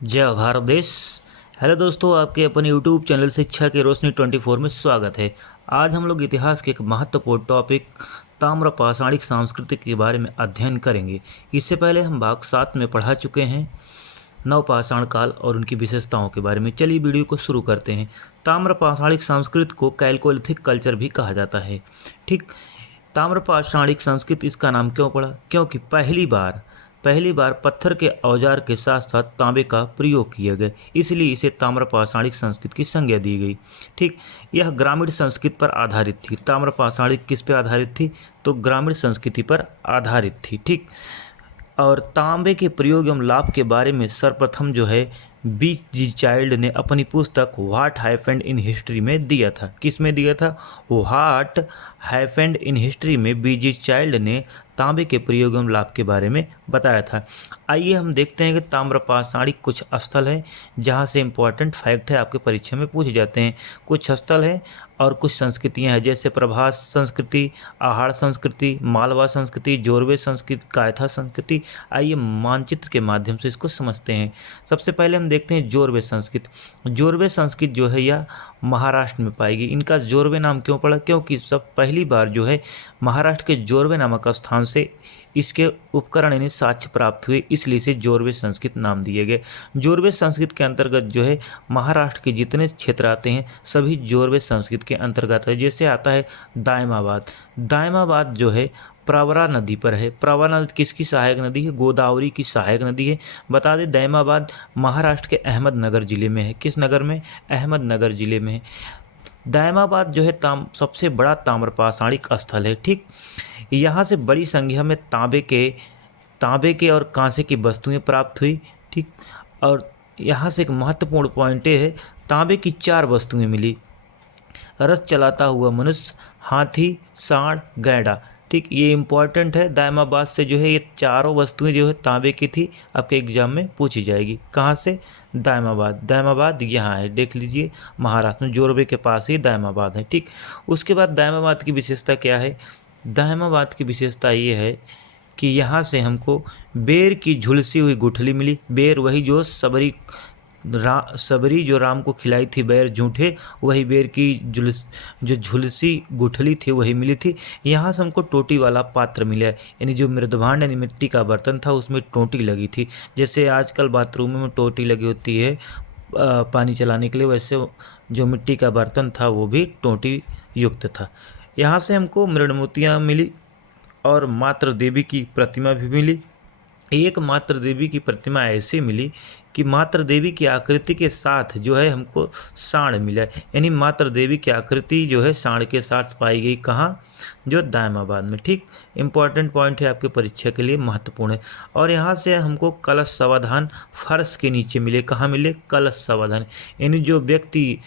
जय भारत देश। हेलो दोस्तों, आपके अपने यूट्यूब चैनल शिक्षा की रोशनी 24 में स्वागत है। आज हम लोग इतिहास के एक महत्वपूर्ण टॉपिक ताम्र पाषाणिक संस्कृति के बारे में अध्ययन करेंगे। इससे पहले हम भाग 7 में पढ़ा चुके हैं नवपाषाण काल और उनकी विशेषताओं के बारे में। चलिए वीडियो को शुरू करते हैं। ताम्र पाषाणिक संस्कृति को कैल्कोलिथिक कल्चर भी कहा जाता है। ठीक, ताम्र पाषाणिक संस्कृति इसका नाम क्यों पड़ा? क्योंकि पहली बार पत्थर के औजार के साथ साथ तांबे का प्रयोग किया गया, इसलिए इसे ताम्र पाषाणिक संस्कृति की संज्ञा दी गई। ठीक, यह ग्रामीण संस्कृति पर आधारित थी। ताम्र पाषाणिक किस पे आधारित थी? तो ग्रामीण संस्कृति पर आधारित थी। ठीक, और तांबे के प्रयोग एवं लाभ के बारे में सर्वप्रथम जो है बी.जी. चाइल्ड ने अपनी पुस्तक व्हाट हैपेंड इन हिस्ट्री में दिया था। किस में दिया था? व्हाट हैपेंड इन हिस्ट्री में बी.जी. चाइल्ड ने तांबे के प्रयोग एवं लाभ के बारे में बताया था। आइए हम देखते हैं कि ताम्र पाषाणिक कुछ स्थल है जहाँ से इम्पोर्टेंट फैक्ट है, आपके परीक्षा में पूछे जाते हैं। कुछ स्थल है और कुछ संस्कृतियां हैं, जैसे प्रभास संस्कृति, आहार संस्कृति, मालवा संस्कृति, जोरवे संस्कृति, कायथा संस्कृति। आइए मानचित्र के माध्यम से इसको समझते हैं। सबसे पहले हम देखते हैं जोरवे संस्कृति। जोरवे संस्कृति जो है यह महाराष्ट्र में पाएगी। इनका जोरवे नाम क्यों पड़ा? क्योंकि सब पहली बार जो है महाराष्ट्र के जोरवे नामक स्थान से इसके उपकरण यानी साक्ष्य प्राप्त हुए, इसलिए इसे जोरवे संस्कृत नाम दिए गए। जोरवे संस्कृत के अंतर्गत जो है महाराष्ट्र के जितने क्षेत्र आते हैं सभी जोरवे संस्कृत के अंतर्गत है। जैसे आता है दायमाबाद। दायमाबाद जो है प्रवरा नदी पर है। प्रवरा नदी किसकी सहायक नदी है? गोदावरी की सहायक नदी है। बता दें दायमाबाद महाराष्ट्र के अहमदनगर जिले में है। किस नगर में? अहमदनगर जिले में है। दायमाबाद जो है सबसे बड़ा ताम्र पाषाणिक स्थल है। ठीक, यहाँ से बड़ी संख्या में तांबे के और कांसे की वस्तुएं प्राप्त हुई। ठीक, और यहाँ से एक महत्वपूर्ण पॉइंट है, तांबे की 4 वस्तुएं मिली। रथ चलाता हुआ मनुष्य, हाथी, सांड, गैंडा। ठीक, ये इंपॉर्टेंट है। दायमाबाद से जो है ये चारों वस्तुएं जो है तांबे की थी, आपके एग्जाम में पूछी जाएगी। कहाँ से? दायमाबाद। दायमाबाद यहाँ है, देख लीजिए, महाराष्ट्र में जोरबे के पास ही दायमाबाद है। ठीक, उसके बाद दायमाबाद की विशेषता क्या है? दायमाबाद की विशेषता ये है कि यहाँ से हमको बेर की झुलसी हुई गुठली मिली। बेर वही जो सबरी जो राम को खिलाई थी, बेर झूठे, वही बेर की जो झुलसी गुठली थी वही मिली थी। यहाँ से हमको टोटी वाला पात्र मिला, यानी जो मृदभांड यानी मिट्टी का बर्तन था उसमें टोटी लगी थी। जैसे आजकल बाथरूम में टोटी लगी होती है पानी चलाने के लिए, वैसे जो मिट्टी का बर्तन था वो भी टोटी युक्त था। यहाँ से हमको मृणमूर्तियाँ मिली और मात्र देवी की प्रतिमा भी मिली। एक मात्र देवी की प्रतिमा ऐसे मिली कि मात्र देवी की आकृति के साथ जो है हमको सांड मिला, यानी मात्र देवी की आकृति जो है सांड के साथ पाई गई। कहाँ? जो दायमाबाद में। ठीक, इंपॉर्टेंट पॉइंट है, आपके परीक्षा के लिए महत्वपूर्ण है। और यहाँ से हमको कलश समाधान फर्श के नीचे मिले। कहाँ मिले? कलश समाधान, यानी जो व्यक्ति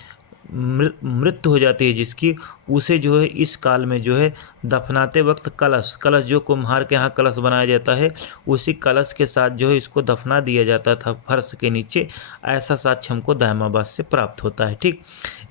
मृत्यु हो जाती है जिसकी, उसे जो है इस काल में जो है दफनाते वक्त कलश जो कुम्हार के यहाँ कलश बनाया जाता है, उसी कलश के साथ जो है इसको दफना दिया जाता था फर्श के नीचे। ऐसा साक्ष्य हमको दायमाबाद से प्राप्त होता है। ठीक,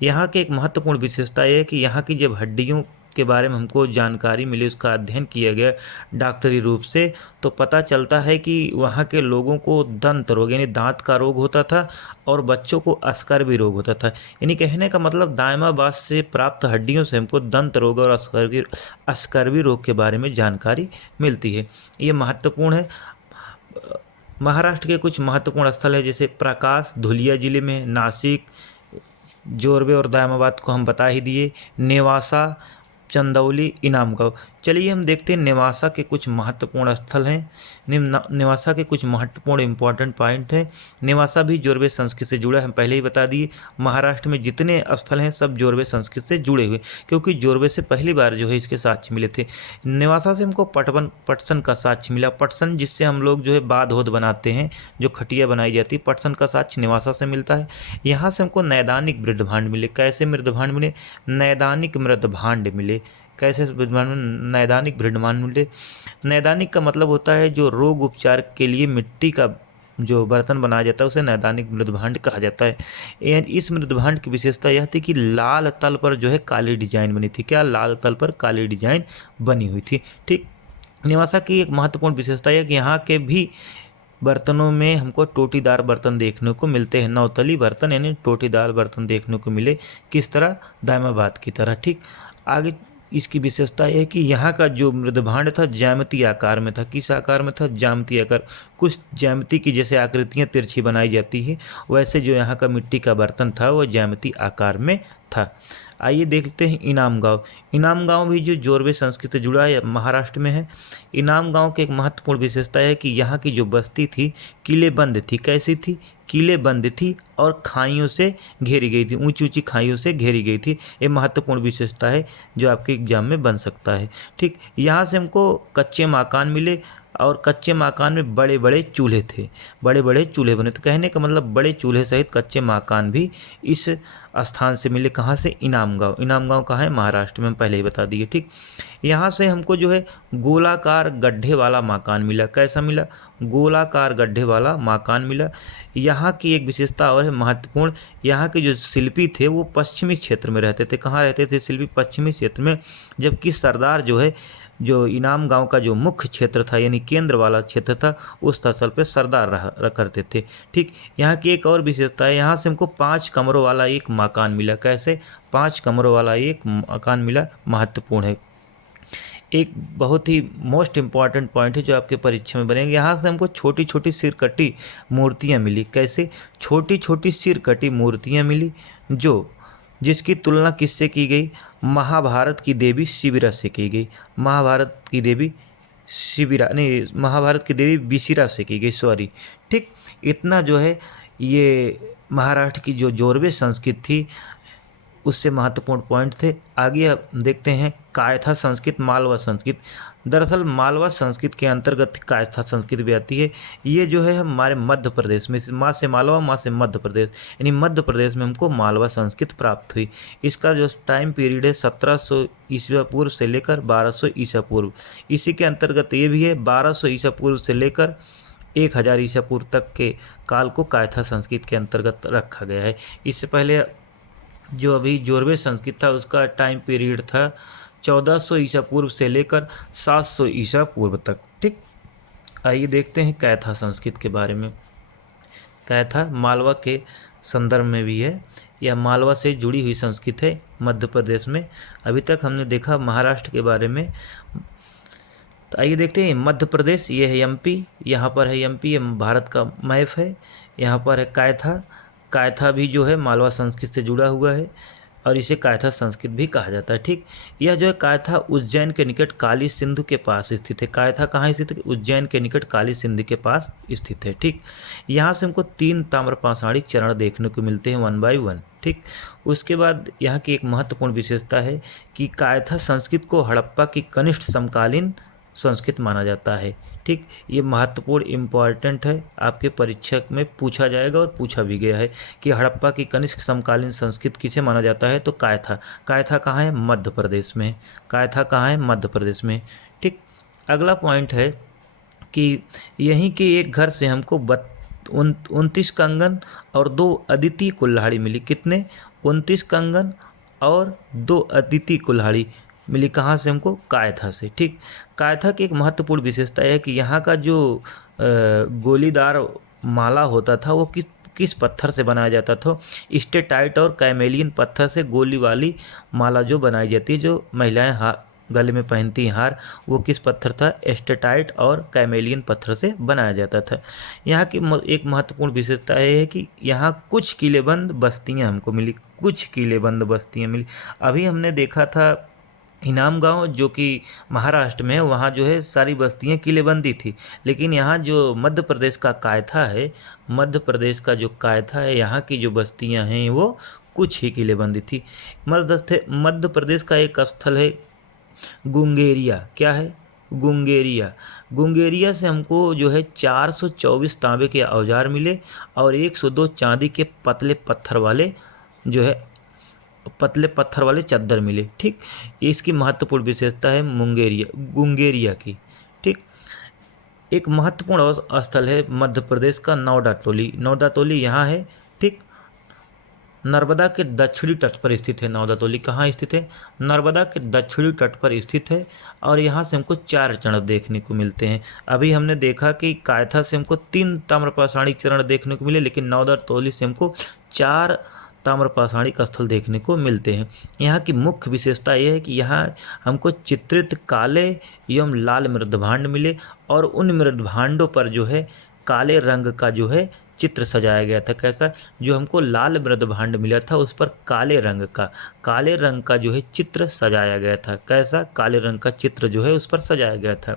यहाँ की एक महत्वपूर्ण विशेषता यह है कि यहाँ की जब हड्डियों के बारे में हमको जानकारी मिली, उसका अध्ययन किया गया डॉक्टरी रूप से, तो पता चलता है कि वहाँ के लोगों को दंत रोग यानी दांत का रोग होता था और बच्चों को अस्कर्वी रोग होता था। यानी कहने का मतलब दायमाबाद से प्राप्त हड्डियों से हमको दंत रोग और अस्कर्वी रोग के बारे में जानकारी मिलती है। ये महत्वपूर्ण है। महाराष्ट्र के कुछ महत्वपूर्ण स्थल है, जैसे प्रकाश धुलिया जिले में, नासिक, जोरवे और दायमाबाद को हम बता ही दिए, नेवासा, चंदौली, इनामगांव। चलिए हम देखते हैं नेवासा के कुछ महत्वपूर्ण स्थल हैं। नेवासा के कुछ महत्वपूर्ण इंपॉर्टेंट पॉइंट हैं। नेवासा भी जोरवे संस्कृति से जुड़ा है, हम पहले ही बता दिए। महाराष्ट्र में जितने स्थल हैं सब जोरवे संस्कृति से जुड़े हुए, क्योंकि जोरवे से पहली बार जो है इसके साक्ष्य मिले थे। नेवासा से हमको पटसन का साक्ष्य मिला। पटसन जिससे हम लोग जो है बाध होद बनाते हैं, जो खटिया बनाई जाती है, पटसन का साक्ष्य नेवासा से मिलता है। यहाँ से हमको नैदानिक मृदभांड मिले। कैसे मृदभांड मिले? नैदानिक मृदभांड मिले। कैसे नैदानिक मृदभांड मिले? नैदानिक का मतलब होता है जो रोग उपचार के लिए मिट्टी का जो बर्तन बनाया जाता है उसे नैदानिक मृदभांड कहा जाता है। इस मृदभांड की विशेषता यह थी कि लाल तल पर जो है काली डिजाइन बनी थी। क्या? लाल तल पर काली डिजाइन बनी हुई थी। ठीक, नेवासा की एक महत्वपूर्ण विशेषता है कि यहाँ के भी बर्तनों में हमको टोटीदार बर्तन देखने को मिलते हैं। नौतली बर्तन यानी टोटीदार बर्तन देखने को मिले, किस तरह, दायमाबाद की तरह। ठीक, आगे इसकी विशेषता है कि यहाँ का जो मृदभांड था ज्यामितीय आकार में था। किस आकार में था? ज्यामितीय आकार। कुछ ज्यामिति की जैसे आकृतियाँ तिरछी बनाई जाती है, वैसे जो यहाँ का मिट्टी का बर्तन था वह ज्यामितीय आकार में था। आइए देखते हैं इनाम गांव। इनाम गांव भी जो जोरवे संस्कृति से जुड़ा है, महाराष्ट्र में है। इनाम गांव की एक महत्वपूर्ण विशेषता है कि यहाँ की जो बस्ती थी किलेबंद थी। कैसी थी? किलेबंद थी और खाइयों से घेरी गई थी, ऊंची ऊंची खाइयों से घेरी गई थी। ये महत्वपूर्ण विशेषता है जो आपके एग्जाम में बन सकता है। ठीक, यहाँ से हमको कच्चे मकान मिले और कच्चे मकान में बड़े बड़े चूल्हे थे, बड़े बड़े चूल्हे बने। तो कहने का मतलब बड़े चूल्हे सहित कच्चे मकान भी इस स्थान से मिले। कहाँ से? इनाम गांव। इनाम गांव कहाँ है? महाराष्ट्र में, हम पहले ही बता दिए। ठीक, यहाँ से हमको जो है गोलाकार गड्ढे वाला मकान मिला। कैसा मिला? गोलाकार गड्ढे वाला मकान मिला। यहाँ की एक विशेषता और है महत्वपूर्ण, यहाँ के जो शिल्पी थे वो पश्चिमी क्षेत्र में रहते थे। कहाँ रहते थे शिल्पी? पश्चिमी क्षेत्र में। जबकि सरदार जो है, जो इनाम गांव का जो मुख्य क्षेत्र था यानी केंद्र वाला क्षेत्र था, उस स्थल पे सरदार रहा करते थे। ठीक, यहाँ की एक और विशेषता है, यहाँ से हमको 5 कमरों वाला एक मकान मिला। कैसे? 5 कमरों वाला एक मकान मिला। महत्वपूर्ण है, एक बहुत ही मोस्ट इम्पॉर्टेंट पॉइंट है जो आपके परीक्षा में बनेंगे। यहाँ से हमको छोटी छोटी सिरकटी मूर्तियाँ मिली। कैसे? छोटी छोटी सिरकटी मूर्तियाँ मिली, जो जिसकी तुलना किससे की गई? महाभारत की देवी शिबिरा से की गई। महाभारत की देवी शिबिरा नहीं, महाभारत की देवी बिशिरा से की गई, सॉरी। ठीक, इतना जो है ये महाराष्ट्र की जो जोरवे संस्कृति थी उससे महत्वपूर्ण पॉइंट थे। आगे अब देखते हैं कायथा संस्कृत, मालवा संस्कृत। दरअसल मालवा संस्कृत के अंतर्गत कायस्था संस्कृत भी आती है। ये जो है हमारे मध्य प्रदेश में, माँ से मालवा, माँ से मध्य प्रदेश, यानी मध्य प्रदेश में हमको मालवा संस्कृत प्राप्त हुई। इसका जो टाइम पीरियड है 1700 ईसा पूर्व से लेकर 1200 ईसा पूर्व। इसी के अंतर्गत ये भी है 1200 ईसा पूर्व से लेकर 1000 ईसा पूर्व तक के काल को कायथा संस्कृत के अंतर्गत रखा गया है। इससे पहले जो अभी जोरवे संस्कृत था उसका टाइम पीरियड था 1400 ईसा पूर्व से लेकर 700 ईसा पूर्व तक। ठीक, आइए देखते हैं कैथा संस्कृत के बारे में। कैथा मालवा के संदर्भ में भी है, यह मालवा से जुड़ी हुई संस्कृत है मध्य प्रदेश में। अभी तक हमने देखा महाराष्ट्र के बारे में। तो आइए देखते हैं मध्य प्रदेश, ये है एमपी, यहाँ पर है एमपी, ये भारत का मैप है। यहाँ पर है कायथा। कायथा भी जो है मालवा संस्कृत से जुड़ा हुआ है और इसे कायथा संस्कृत भी कहा जाता है। ठीक, यह जो है कायथा उज्जैन के निकट काली सिंधु के पास स्थित है। कायथा कहाँ स्थित है? उज्जैन के निकट काली सिंधु के पास स्थित है। ठीक, यहाँ से हमको 3 ताम्रपाषाणिक चरण देखने को मिलते हैं 1 by 1। ठीक, उसके बाद यहाँ की एक महत्वपूर्ण विशेषता है कि कायथा संस्कृत को हड़प्पा की कनिष्ठ समकालीन संस्कृत माना जाता है। ठीक, ये महत्वपूर्ण इम्पॉर्टेंट है, आपके परीक्षा में पूछा जाएगा और पूछा भी गया है कि हड़प्पा की कनिष्क समकालीन संस्कृत किसे माना जाता है? तो कायथा। कायथा कहाँ है? मध्य प्रदेश में। कायथा कहाँ है? मध्य प्रदेश में। ठीक, अगला पॉइंट है कि यहीं के एक घर से हमको 29 कंगन और 2 अदिति कुल्हाड़ी मिली। कितने? 29 कंगन और 2 अदिति कुल्हाड़ी मिली। कहाँ से हमको? कायथा से। ठीक, कायथा की एक महत्वपूर्ण विशेषता है कि यहाँ का जो गोलीदार माला होता था वो किस पत्थर से बनाया जाता था? स्टेटाइट और कैमेलियन पत्थर से गोली वाली माला जो बनाई जाती है, जो महिलाएं गले में पहनती हैं हार, वो किस पत्थर था? स्टेटाइट और कैमेलियन पत्थर से बनाया जाता था। यहाँ की एक महत्वपूर्ण विशेषता है कि यहाँ कुछ किलेबंद बस्तियाँ हमको मिली। कुछ किलेबंद बस्तियाँ मिली। अभी हमने देखा था इनाम गांव जो कि महाराष्ट्र में है, वहाँ जो है सारी बस्तियाँ किलेबंदी थी, लेकिन यहाँ जो मध्य प्रदेश का कायथा है, मध्य प्रदेश का जो कायथा है, यहाँ की जो बस्तियाँ हैं वो कुछ ही किलेबंदी थी। मध्य प्रदेश का एक स्थल है गुंगेरिया। क्या है? गुंगेरिया। गुंगेरिया से हमको जो है 424 तांबे के औजार मिले और 102 चांदी के पतले पत्थर वाले चद्दर मिले। ठीक, इसकी महत्वपूर्ण विशेषता है गुंगेरिया की। ठीक, एक महत्वपूर्ण स्थल है मध्य प्रदेश का नौडातोली। नौडातोली यहाँ है। ठीक, नर्मदा के दक्षिणी तट पर स्थित है। नौदातोली कहाँ स्थित है? नर्मदा के दक्षिणी तट पर स्थित है और यहाँ से हमको 4 चरण देखने को मिलते हैं। अभी हमने देखा कि कायथा से हमको 3 ताम्रपाषाणिक चरण देखने को मिले, लेकिन नौदातोली से हमको 4 ताम्रपाषाणिक स्थल देखने को मिलते हैं। यहाँ की मुख्य विशेषता यह है कि यहाँ हमको चित्रित काले एवं लाल मृदभांड मिले और उन मृदभांडों पर जो है काले रंग का जो है चित्र सजाया गया था। कैसा? जो हमको लाल मृदभांड मिला था उस पर काले रंग का जो है चित्र सजाया गया था। कैसा? काले रंग का चित्र जो है उस पर सजाया गया था।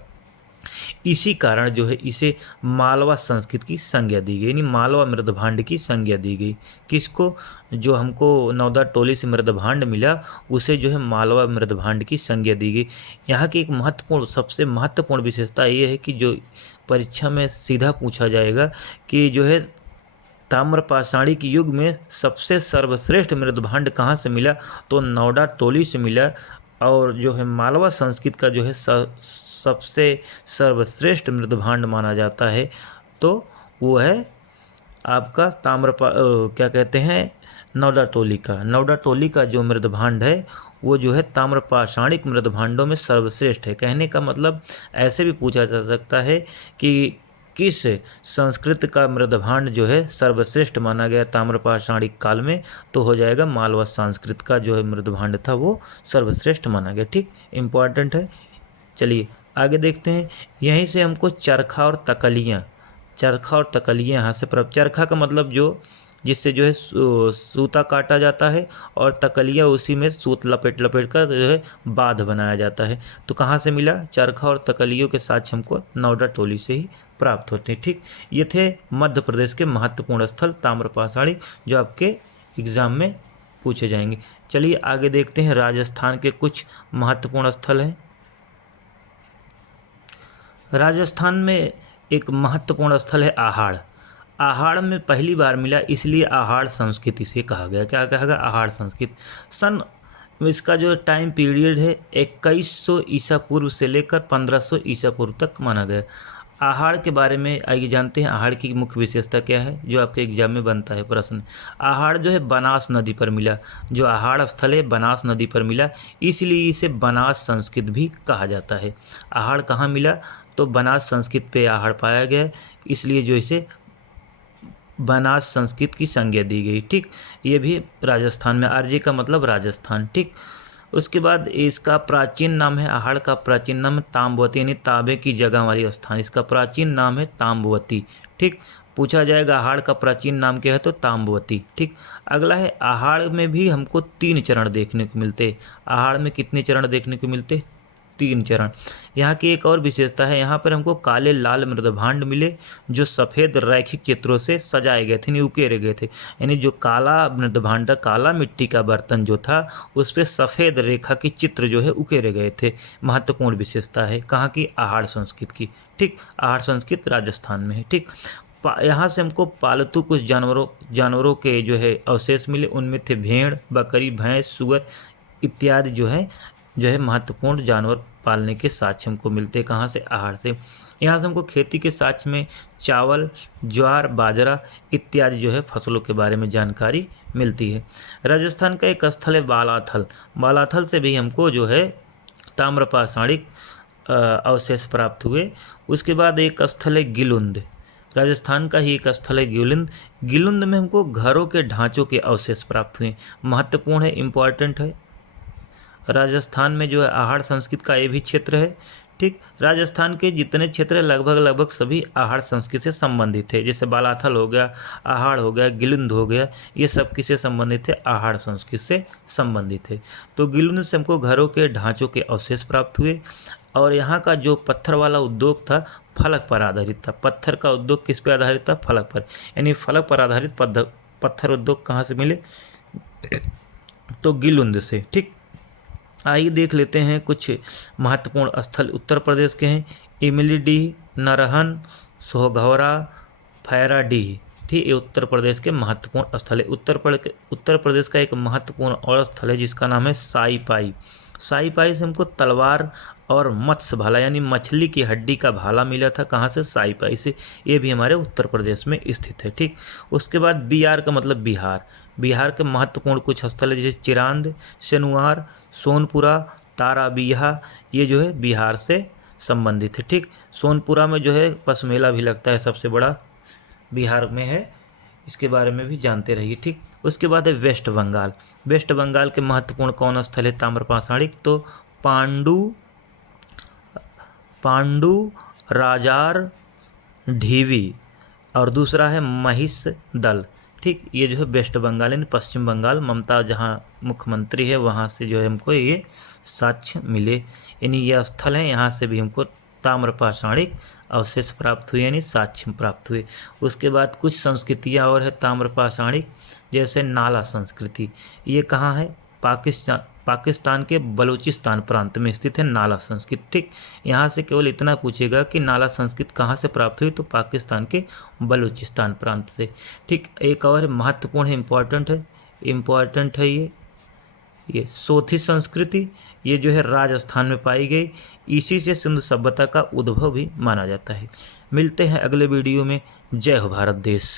इसी कारण जो है इसे मालवा संस्कृत की संज्ञा दी गई, यानी मालवा मृदभांड की संज्ञा दी गई। किसको? जो हमको नौदातोली से मृदभांड मिला उसे जो है मालवा मृदभांड की संज्ञा दी गई। यहाँ की एक सबसे महत्वपूर्ण विशेषता ये है कि जो परीक्षा में सीधा पूछा जाएगा कि जो है ताम्रपाषाणिक युग में सबसे सर्वश्रेष्ठ मृदभांड कहाँ से मिला, तो नौदातोली से मिला। और जो है मालवा संस्कृत का जो है सबसे सर्वश्रेष्ठ मृदभांड माना जाता है, तो वो है आपका क्या कहते हैं, नौदातोली का जो मृदभांड है वो जो है ताम्रपाषाणिक मृदभांडों में सर्वश्रेष्ठ है। कहने का मतलब ऐसे भी पूछा जा सकता है कि किस संस्कृत का मृदभांड जो है सर्वश्रेष्ठ माना गया ताम्रपाषाणिक काल में, तो हो जाएगा मालवा संस्कृत का जो है मृदभांड था वो सर्वश्रेष्ठ माना गया। ठीक, इम्पॉर्टेंट है। चलिए आगे देखते हैं। यहीं से हमको चरखा और तकलियाँ यहाँ से प्राप्त। चरखा का मतलब जो जिससे जो है सूता काटा जाता है और तकलिया उसी में सूत लपेट कर जो है बाध बनाया जाता है। तो कहाँ से मिला? चरखा और तकलियों के साथ हमको नौदातोली से ही प्राप्त होते हैं। ठीक, ये थे मध्य प्रदेश के महत्वपूर्ण स्थल ताम्रपाषाणिक जो आपके एग्जाम में पूछे जाएंगे। चलिए आगे देखते हैं। राजस्थान के कुछ महत्वपूर्ण स्थल हैं। राजस्थान में एक महत्वपूर्ण स्थल है आहाड़। आहाड़ में पहली बार मिला, इसलिए आहाड़ संस्कृति से कहा गया। क्या कहा गया? आहाड़ संस्कृति। इसका जो टाइम पीरियड है 2100 ईसा पूर्व से लेकर 1500 ईसा पूर्व तक माना गया। आहाड़ के बारे में आइए जानते हैं। आहाड़ की मुख्य विशेषता क्या है जो आपके एग्जाम में बनता है प्रश्न। आहाड़ जो है बनास नदी पर मिला। जो आहाड़ स्थल है बनास नदी पर मिला, इसलिए इसे बनास संस्कृत भी कहा जाता है। आहाड़ कहाँ मिला? तो बनास संस्कृत पे आहाड़ पाया गया, इसलिए जो इसे बनास संस्कृत की संज्ञा दी गई। ठीक, ये भी राजस्थान में। आरजे का मतलब राजस्थान। ठीक, उसके बाद इसका प्राचीन नाम है, आहाड़ का प्राचीन नाम है ताम्रवती, यानी तांबे की जगह वाली स्थान। इसका प्राचीन नाम है ताम्रवती। ठीक, पूछा जाएगा आहाड़ का प्राचीन नाम क्या है, तो ताम्रवती। ठीक, अगला है आहाड़ में भी हमको 3 चरण देखने को मिलते हैं। आहाड़ में कितने चरण देखने को मिलते हैं? 3 चरण। यहाँ की एक और विशेषता है, यहाँ पर हमको काले लाल मृदभांड मिले जो सफ़ेद रैखिक चित्रों से सजाए गए थे, यानी उकेरे गए थे। यानी जो काला मृदभांड, काला मिट्टी का बर्तन जो था उस पर सफ़ेद रेखा के चित्र जो है उकेरे गए थे। महत्वपूर्ण विशेषता है कहाँ की? आहाड़ संस्कृत की। ठीक, आहाड़ संस्कृत राजस्थान में है। ठीक, यहाँ से हमको पालतू कुछ जानवरों के जो है अवशेष मिले। उनमें थे भेड़, बकरी, भैंस, सुअर इत्यादि जो है महत्वपूर्ण जानवर पालने के साक्ष्य हमको मिलते हैं। कहाँ से? आहाड़ से। यहाँ से हमको खेती के साक्ष्य में चावल, ज्वार, बाजरा इत्यादि जो है फसलों के बारे में जानकारी मिलती है। राजस्थान का एक स्थल है बालाथल। बालाथल से भी हमको जो है ताम्रपाषाणिक अवशेष प्राप्त हुए। उसके बाद एक स्थल है गिलुंद। राजस्थान का ही एक स्थल है गिलुंद। गिलुंद में हमको घरों के ढांचों के अवशेष प्राप्त हुए। महत्वपूर्ण है, इम्पॉर्टेंट है। राजस्थान में जो है आहाड़ संस्कृत का ये भी क्षेत्र है। ठीक, राजस्थान के जितने क्षेत्र लगभग सभी आहाड़ संस्कृति से संबंधित है। जैसे बालाथल हो गया, आहाड़ हो गया, गिलुंद हो गया, ये सब किससे संबंधित है? आहाड़ संस्कृति से संबंधित है। तो गिलुंद से हमको घरों के ढांचों के अवशेष प्राप्त हुए। और यहाँ का जो पत्थर वाला उद्योग था फलक पर आधारित था। पत्थर का उद्योग किस पर आधारित था? फलक पर। यानी फलक पर आधारित पत्थर उद्योग कहाँ से मिले? तो गिलुंद से। ठीक, आइए देख लेते हैं कुछ महत्वपूर्ण स्थल उत्तर प्रदेश के हैं। इमलीडीह, नरहन, सोहगौरा, फैराडीह। ठीक, ये उत्तर प्रदेश के महत्वपूर्ण स्थल है। उत्तर प्रदेश का एक महत्वपूर्ण और स्थल है जिसका नाम है साईपाई। साईपाई से हमको तलवार और मत्स्य भाला यानी मछली की हड्डी का भाला मिला था। कहाँ से? साईपाई से। ये भी हमारे उत्तर प्रदेश में स्थित है। ठीक, उसके बाद बिहार का मतलब बिहार। बिहार के महत्वपूर्ण कुछ स्थल है जैसे चिरांद, सेनुआर, सोनपुरा, ताराबिहा, ये जो है बिहार से संबंधित है। ठीक, सोनपुरा में जो है पशमेला भी लगता है, सबसे बड़ा बिहार में है, इसके बारे में भी जानते रहिए। ठीक, उसके बाद है वेस्ट बंगाल। वेस्ट बंगाल के महत्वपूर्ण कौन स्थल है ताम्रपाषाणिक? तो पांडु राजार ढीवी, और दूसरा है महिष दल। ठीक, ये जो है वेस्ट बंगाल यानी पश्चिम बंगाल, ममता जहाँ मुख्यमंत्री है वहाँ से जो है हमको ये साक्ष्य मिले, यानी ये स्थल है, यहाँ से भी हमको ताम्रपाषाणिक अवशेष प्राप्त हुए यानी साक्ष्य प्राप्त हुए। उसके बाद कुछ संस्कृतियाँ और है ताम्रपाषाणिक, जैसे नाला संस्कृति। ये कहाँ है? पाकिस्तान के बलूचिस्तान प्रांत में स्थित है नाला संस्कृति। ठीक, यहाँ से केवल इतना पूछेगा कि नाला संस्कृति कहाँ से प्राप्त हुई, तो पाकिस्तान के बलूचिस्तान प्रांत से। ठीक, एक और महत्वपूर्ण है, इम्पॉर्टेंट है ये सोथी संस्कृति। ये जो है राजस्थान में पाई गई, इसी से सिंधु सभ्यता का उद्भव भी माना जाता है। मिलते हैं अगले वीडियो में। जय हो भारत देश।